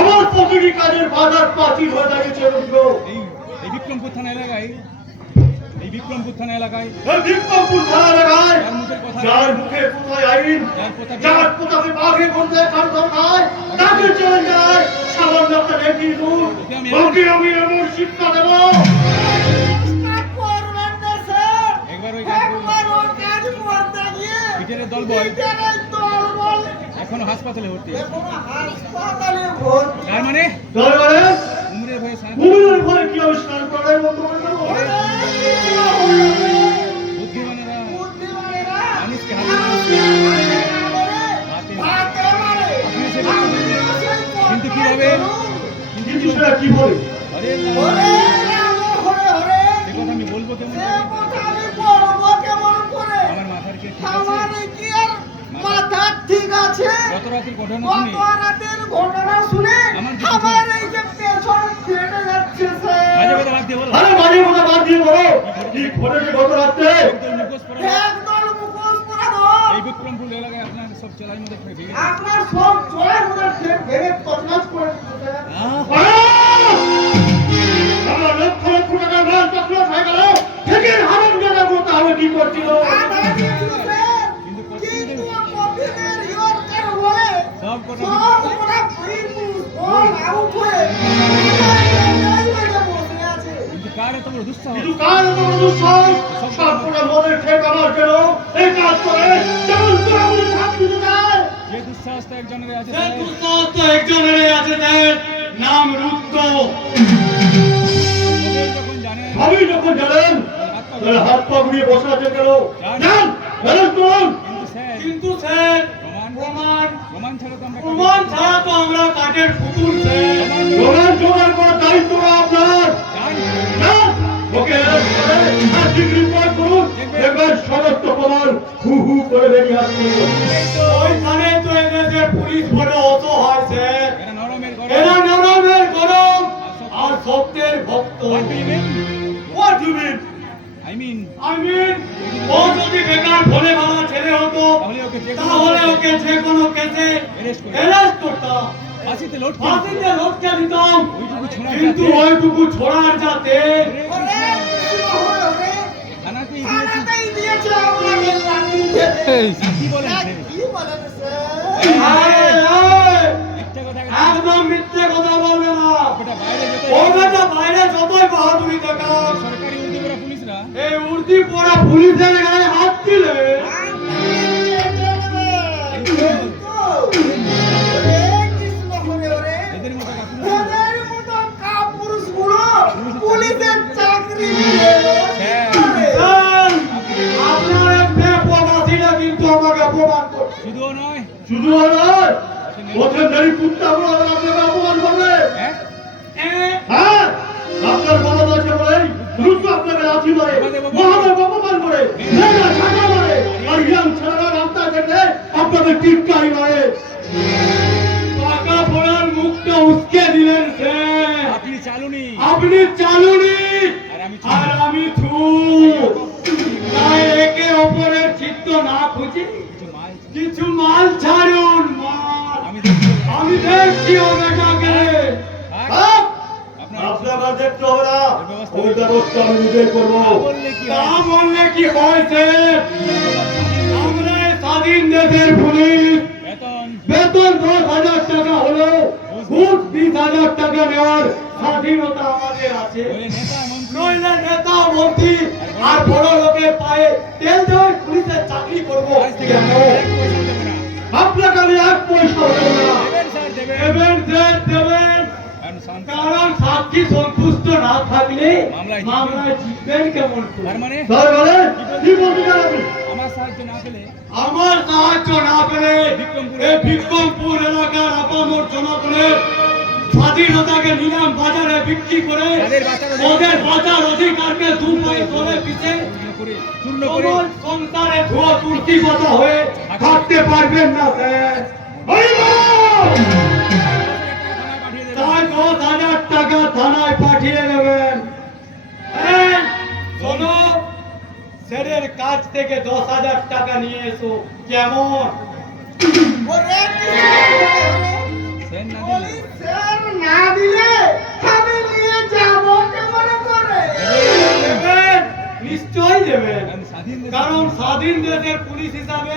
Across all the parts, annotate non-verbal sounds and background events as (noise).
আমার প্রতিটি কাজের বাজার প্রাচীর হয়ে দাঁড়িয়েছে রুদ্র এই বিক্রমপুর থানা এলাকায় এই বিক্রমপুর থানা এলাকায় এই বিক্রমপুর থানা এলাকায় যার মুখে কোথায় আইন যার প্রতাপে- বাঘে বলতে কারণ খায় তাকে চলে যায় সামান্য একটা নেকি দূর ওকে আমি এমন- শিক্ষা দেবো। এখনও হাসপাতালে ভর্তি দরবারে ঘরে কি মতো পারবেন। কিন্তু কীভাবে কিন্তু কি বলে আমি বলব কেমন আমার মাথার কে ঠিক আছে মাথা ঠিক আছে গত রাতের ঘটনা ঘটেছে গত রাত্রে এই বিক্রমপুর এলাকায় আপনার সব চেলার মধ্যে আপনার সব জয়ের মধ্যে ভেঙে তছনছ করে কিন্তু কার মনের এই কাজ করে যেমন যে একজনের আছে দুঃসাহস আছে তার নাম রুদ্র। ওদের যখন জানেন তাহলে হাত পা ঘুরিয়ে বসে আছেন কেন? কিন্তু স্যার প্রমাণ প্রমাণ ছাড়া তো আমরা কাঠের পুতুল সমস্ত প্রমাণ হু হু করে বেরিয়ে আসছে। ওইখানে তো এদেশে পুলিশ বলে অত হয় স্যার এরা নরমের গরম। আর সত্যের ভক্ত। What do you mean? What do you mean? I mean, I mean, ও যদি বেকার ভোলে ভালা ছেলে হতো তাহলে ওকে যে কোনো- তাহলে ওকে যে কোনো কেসে অ্যারেস্ট করতাম ফাঁসিতে লোড ফাঁসিতে লোককে দিতাম। কিন্তু ওইটুকু ছোড়ার যাতে একদম মিথ্যে কথা বলবে না ওটা বাইরে যতই বাহাদুরি পুলিশরা এই উর্দি পরা পুলিশের গায়ে হাত দিলে চালুনি। আপনি চালুনি আর আমি থু তাই একে অপরের চিত্ত না খুঁজি। কিছু মাল ছাড়ুন। মাল আমি দেখছি। আপনার দেখতে না। ওই ব্যবস্থা আমি নিজেই করব। তা বললে কি হয়েছে আমরা স্বাধীন দেশের পুলিশ। বেতন। বেতন দশ হাজার টাকা। হাজার টাকা নেওয়ার স্বাধীনতা আমাদের আছে নেতা মন্ত্রী নইলে নেতা মন্ত্রী আর বড় লোকের পায়ে তেল দেওয়ার পুলিশের চাকরি করব কেন? এক পয়সাও দেবো না আপনাকে আমি এক পয়সা দেবো না দেবেন স্যার দেবেন দেবেন স্যার দেবেন কারণ সাক্ষী সন্তুষ্ট না থাকলে মামলায় জিতবেন। কেমন করে? তার মানে কি বলতে আমার সাহায্য না পেলে আমার সাহায্য না পেলে বিক্রমপুর এলাকার আপামর জনগণের স্বাধীনতাকে নিলাম বাজারে বিক্রি করে। ওদের বাজার অধিকারকে দু পায়ে ধরে পিছে। সংসারে ধোয়া কথা হয়ে থাকতে পারবেন না তাই দশ হাজার টাকা থানায় পাঠিয়ে দেবেন। এই, শোনো স্যারের কাছ থেকে দশ হাজার টাকা নিয়ে এসো। কেমন? স্বাধীন দেশের পুলিশ হিসাবে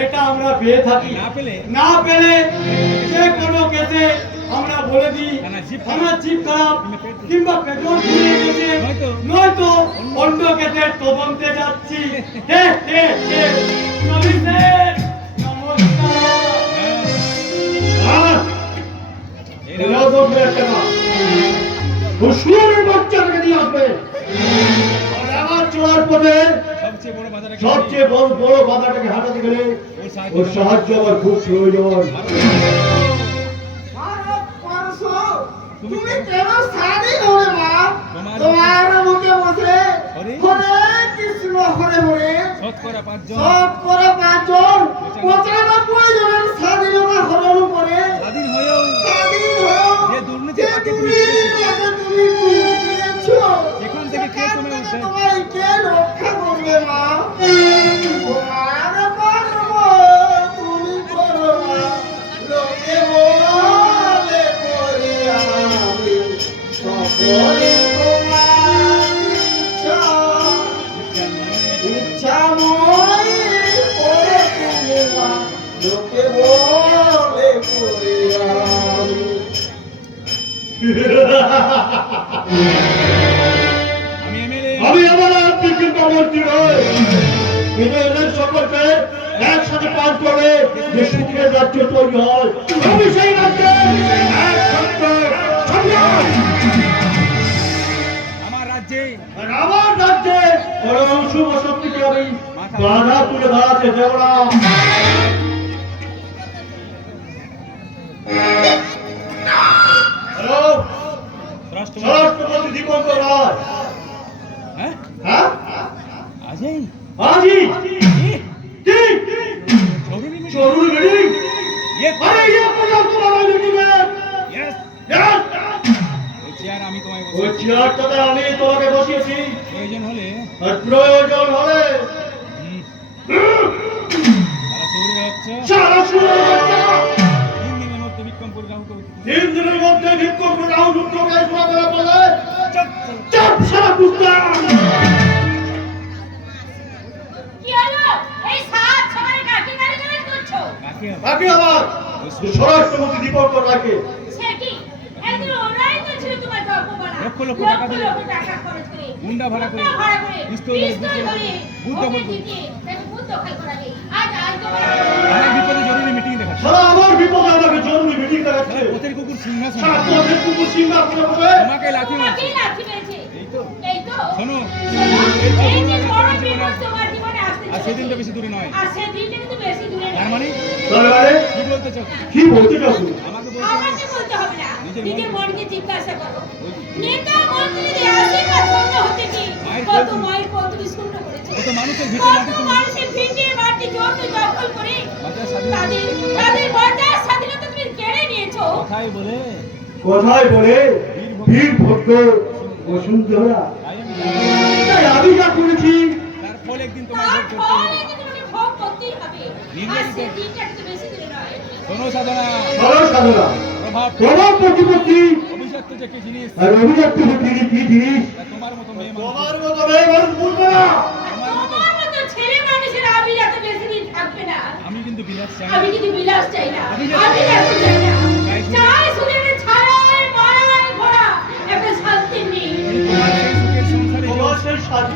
এটা আমরা পেয়ে থাকি। না পেলে- না পেলে যে কোনো কেসে আমরা বলে দিই থানার চিপ খারাপ। কিংবা পেট্রোল- ফুলে গেছে নয়তো। অন্য কেসের তদন্তে যাচ্ছি। (laughs) সবচেয়ে বড় বড় বাধাটাকে হাঁটাতে গেলে ওর সাহায্য আমার খুব প্রয়োজন। তুমি কেন স্বাধীন হলে মা? তোমার- মুখে বসে হরে। হরে কৃষ্ণ হরে হরে। শতকরা পাঁচজন। সব করে পাঁচজন পঁচানব্বই জনের স্বাধীনতা হরণ করে। আমি আমার আত্মিকের কমন্ত্রী নয় কিন্তু এদের সকলকে একসাথে পার করে যে সুখের রাজ্য তৈরি হয়। আমি সেই রাজ্যে আমার রাজ্যে আমার রাজ্যে পরম শুভ শক্তিকে আমি বাধা তুলে দাঁড়াতে দেব না। রাষ্ট্রপতি দীপঙ্কর রায়। হ্যাঁ? হ্যাঁ? আজই আজি? কি? কি? জরুরি মিটিং জরুরি আরে কোথাও তোমার মিটিং ইয়েস Yes! ওই চেয়ার আমি তোমায় ওই চেয়ারটাতে আমি তোমাকে বসিয়েছি। প্রয়োজন হলে। আর প্রয়োজন হলে। হুম, তারা হচ্ছে সারা শুরু তিন দিনের মধ্যে বিক্রমপুর রাহুকে তিন দিনের মধ্যে করে বলে চাপ সারা কুত্তা বাকি আবার? স্বরাষ্ট্রমন্ত্রী দীপঙ্কর লক্ষ লক্ষ টাকা দিয়ে। টাকা খরচ করে। গুন্ডা ভাড়া ধরে, পিস্তল তোমাকে লাথি মারছে। তোমাকেই লাথি মেরেছে। এই তো। এই তো। শোনো শোনো, এই যে বড় বিপদ তোমার জীবনে আসতে আর সেদিনটা বেশি দূরে নয়। আর সেদিনটা কিন্তু বেশি দূরে তার মানে? কি বলতে চাও? কি বলতে চাও আমাকে বলতে আমাকে বলতে হবে না। নিজের নিজের মনকে। জিজ্ঞাসা করো। ওই- নেতা মন্ত্রীদের আশীর্বাদ ধন্য হতে কি? কত মায়ের কত তুমি শূন্য কত মানুষের ভিতরে মাটি কত মানুষের ভিটে মাটি জমি দখল করে তাদের তাদের বাজার স্বাধীনতা তুমি কেড়ে নিয়েছো। কথাই বলে। কোথায় বলে? বীর ভদ্র বসুন্ধরা তাই আমি যা করেছি। তোমার প্রতিপত্তি। আর তিনি কি জিনিস? মতো মেয়ে মানুষ। বুঝবে না। আমি কিন্তু বিলাস চাই। আমি কিন্তু বিলাস চাই না।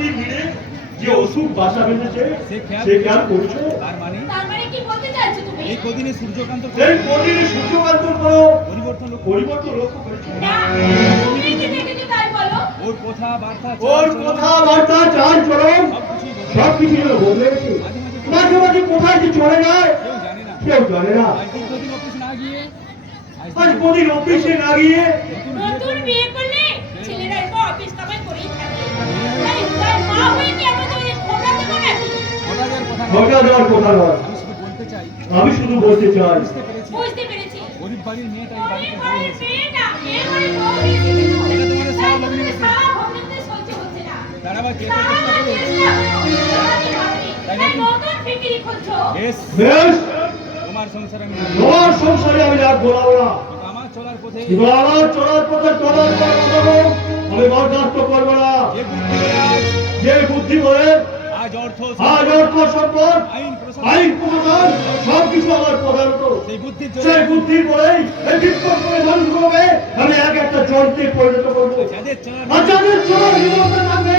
শান্তি মিলে যে অসুখ বাসা বেঁধেছে সে খেয়াল করছ। মানে? মানে কি বলতে চাইছো তুমি? এই কদিনে সূর্যকান্ত সেই প্রতিদিন সূর্যকান্ত করো পরিবর্তন পরিবর্তন লক্ষ্য করেছ? না তুমি কি দেখেছ তাই বলো? ওর কথা বার্তা ওর চাল চলন চাল চলন। সব কিছু বদলে গেছে মাঝে মাঝে কোথায় যে চলে যায় কেউ জানে না। কেউ জানে না। আজ দীর্ঘদিন অফিস না গিয়ে আজ আজ প্রতিদিন অফিসে না গিয়ে নতুন বিয়ে ওটা দেওয়ার কথা নয়। আমি শুধু বলতে চাই গরিব বাড়ির মেয়েটা এই বাড়িতে তোমার সংসার আমি তোমার সংসারে আমি রাত বলাবো না আমার পথে চলার পথে চলার বাঁধাবো আমি বরদাস্ত করব না। যে বুদ্ধি করে আজ বুদ্ধি অর্থ আজ অর্থ সম্পদ আইন প্রশাসন। আইন সব কিছু আমার প্রধানত সেই বুদ্ধির সেই বুদ্ধি করেই এই বিক্ষোভ করে মানুষগুলোকে আমি এক একটা যন্ত্রে পরিণত করব। যাদের আর যাদের চলার বিবর্তন থাকবে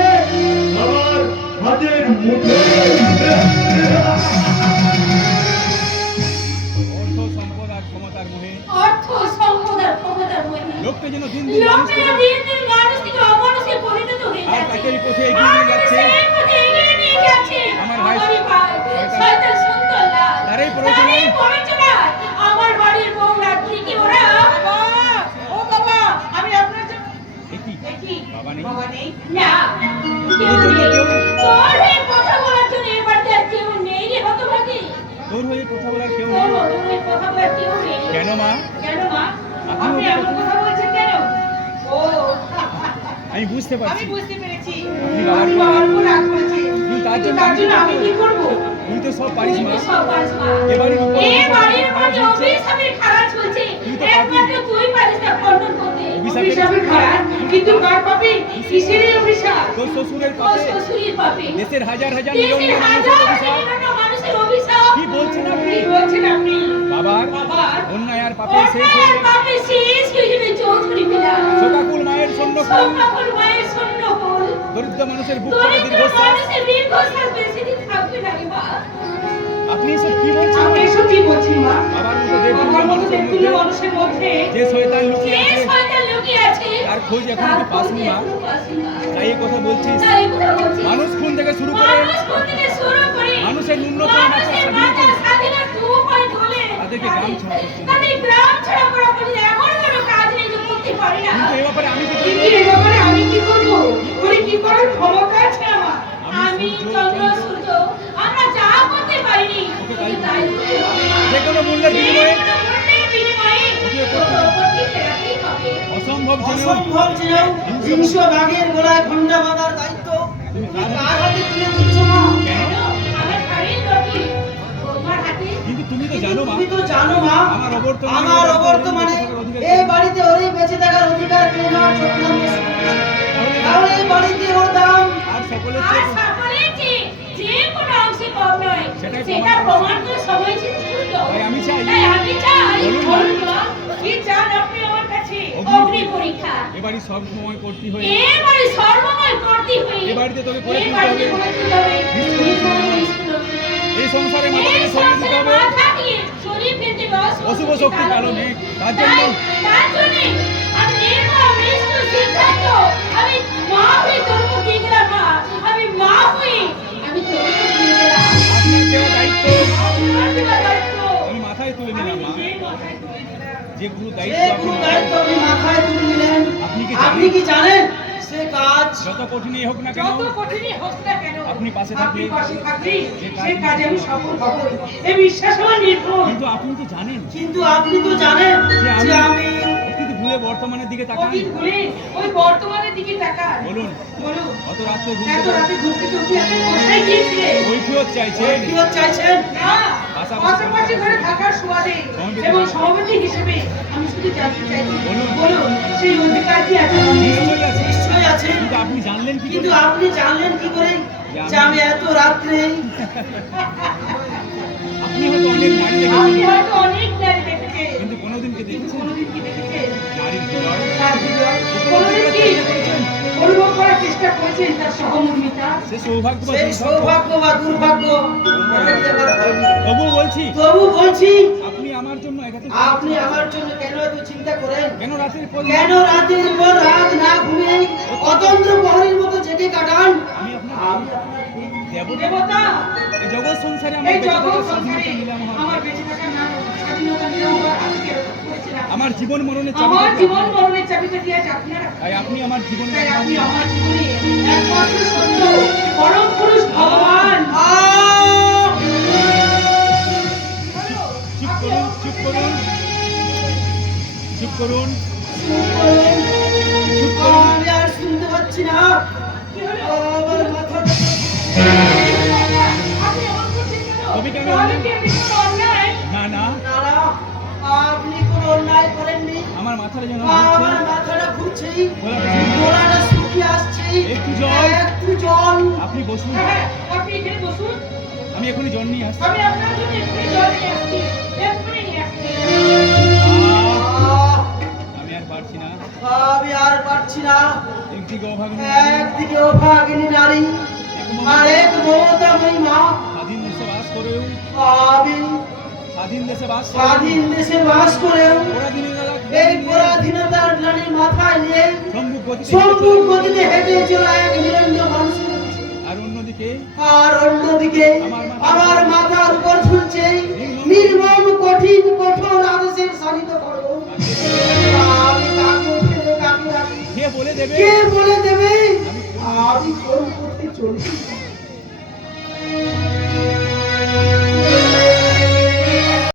আমার হাতের মুঠে অর্থ সম্পদ আর ক্ষমতার মোহে। অর্থ সম্পদ আর ক্ষমতার মহিমা লোকটা যেন দিন দিন মানুষ দিন দিন মানুষ থেকে অমানুষে পরিণত হয়ে আর তাকে পথে এগিয়ে যাচ্ছে। আমার ভাই- শয়তান। সুন্দর। তারই প্ররোচনায় আমার বাড়ির বউ রাত্রিকে ওরা। ও বাবা! আমি আপনার জন্য বাবা নেই? বাবা নেই? না, কেউ তোর নেই। তোর হয়ে কথা বলার জন্য এ বাড়িতে আর কেউ নেই রে হতভাগী। তোর হয়ে কথা বলার কেউ নেই? তোর হয়ে কথা বলার কেউ নেই। কেন মা? কেন মা? আপনি এমন কথা বলছেন কেন? ও আমি বুঝতে আমি পারছি বুঝতে পেরেছি। আপনি বাবার রাগ করেছেন তার জন্য- তার জন্য আমি কি করব? তুই তো সব পারিস মা সব পারিস মা। এ বাড়ির উপর এ বাড়ির মধ্যে অভিশাপের খেলা চলছে। একমাত্র তুই পারিস না খণ্ডন করতে। অভিশাপের- খারাপ কিন্তু কার পাপি? কিসের অভিশাপ তোর শ্বশুরের পাশে শ্বশুরের পাপে। দেশের হাজার হাজার দেশের নিরঙ্গ মানুষের অভিশাপ। কি বলছেন আপনি? বলছেন আপনি? বাবার? বাবার? অন্যায় আর পাপের শেষ হয়ে পাপে শেষ হয়ে যাবে চৌধুরী মিলা। শোকাকুল মায়ের সৈন্য সৌভাগ্যর মায়ের দরিদ্র মানুষের বুক থেকে দীর্ঘশ্বাস। মানুষের দীর্ঘশ্বাস বেশি দিন থাকবে না রে মা। আপনি এসব কি বলছেন? আপনি এসব কি বলছেন মা? বাবার মতো মানুষের মধ্যে মানুষের মধ্যে যে শয়তান লুকিয়ে যে আছে শয়তান লুকিয়ে আছে, তার খোঁজ এখনও তুই পাসনি মা। মা। তাই এই কথা বলছিস। তাই এই কথা বলছি। মানুষ খুন থেকে শুরু করে? মানুষ কোথা থেকে শুরু করে? মানুষের ন্যূনতম বাঁচার স্বাধীনতা-। তাদেরকে গ্রাম ছাড়া করতে তাদের গ্রাম ছাড়া করা পর্যন্ত এমন কোনো করতে পারে না। কিন্তু এ ব্যাপারে আমি কি কিন্তু করব? এই ব্যাপারে আমি কি করব ওরে কি করার ক্ষমতা আছে আমার আমি চন্দ্র সূর্য আমরা যা করতে পারিনি না। যে কোনো মূল্যের বিনিময়ে। অসম্ভব অসম্ভব জেনেও হিংস্র বাঘের গলায় ঘণ্টা বাঁধার দায়িত্ব তুমি কার হাতে তুলে দিচ্ছ মা কিন্তু তুমি তো জানো তুমি তো জানো মা আমার অবর্তমানে এই বাড়িতে ওরই বেঁচে থাকার অধিকার পেয়ে না তাহলে এই বাড়িতে ওর দাম? আর সকলের চেয়ে যে কোনো অংশে কম নয় সেটা প্রমাণ প্রমাণ সময় শেষ করল। তাই আমি চাই- আমি চাই। বলুন মা। বলুন মা, কি চান আপনি আমার কাছে? অগ্নি- অগ্নি পরীক্ষা। এবারই সব সময় করতে হয়ে এবারে সর্বময় করতে হয়ে এ বাড়িতে তোকে করে বাড়িতে হবে। এই সংসারে থেকে সরিয়ে দিতে হবে অশুভ শক্তি মেঘ। তার জন্য- আমি মাথায় তুলে নিলাম। যে গুরু দায়িত্ব আপনি কি জানেন? সে কাজ যত কঠিনই হোক না কেন যত কঠিনই হোক না কেন আপনি পাশে থাকলে- পাশে থাকলে সেই কাজে আমি সফল হবই। এই বিশ্বাস আমার নির্ভর। কিন্তু আপনি তো জানেন। কিন্তু আপনি তো জানেন যে আমি ভুলে বর্তমানের দিকে তাকান। ভুলে ওই বর্তমানের দিকে তাকান। বলুন বলুন অত রাত্রে ঘুম এত রাতে আপনি কোথায় গিয়েছিলেন? চাইছেন। ফেরত চাইছেন? না। পাশাপাশি ঘরে থাকার সুবাদে এবং সভাপতি হিসেবে আমি শুধু জানতে চাইছি বলুন। সেই অধিকার কি আছে? নিশ্চয়ই আছে। আপনি জানলেন কিন্তু আপনি জানলেন কি করে? যে আমি এত রাত্রে আপনি হয়তো অনেক আপনি হয়তো অনেক সৌভাগ্য সেই সৌভাগ্য বা দুর্ভাগ্য। তবু বলছি। তবু বলছি আপনি আমার জন্য আপনি আমার জন্য কেন এত চিন্তা করেন? কেন রাতের পর কেন রাতের পর রাত না ঘুমিয়ে অতন্ত্র প্রহরীর মতো জেগে কাটান? আমি আপনার দেবতা। দেবতা। জগৎ সংসারে আমার বেঁচে থাকার স্বাধীনতা নিলাম আমার বেঁচে আমার জীবন মরণের চাবি আমার জীবন। মরণের চাবিটা দিয়ে আছে আপনারা তাই আপনি আমার জীবন তাই আপনি আমার জীবনে একমাত্র সত্য পরম পুরুষ ভগবান! চুপ করুন চুপ করুন চুপ করুন চুপ করুন। আমি আর শুনতে পাচ্ছি না আমার মাথা করছেন কেন? আমার মাথাটা যেন আমার ঘুরছে। মাথাটা ঘুরছে। গলাটা শুকিয়ে- আসছে। একটু জল। একটু জল। আপনি বসুন। হ্যাঁ আপনি এখানে বসুন। আমি এখনই জল নিয়ে আসছি। আমি আপনার জন্য এক্ষুনি জল নিয়ে আসছি। এক্ষুনি নিয়ে আসছি। আমি আর পারছি না। আমি আর পারছি না। একদিকে অভাগ একদিকে অভাগিনী নারী। আর এক মমতাময়ী মা স্বাধীন দেশে বাস করেও। আমি স্বাধীন দেশে বাস স্বাধীন করেও এই পরাধীনতার গ্লানি মাথায় নিয়ে সম্মুখ গতিতে হেঁটে চলা এক নিরঞ্জ মানুষ আর অন্যদিকে আর অন্যদিকে আমার মাথার উপর ঝুলছে নির্মম কঠিন কঠোর আদেশের শাসিত কে বলে দেবে? আমি কোন পথে চলছি?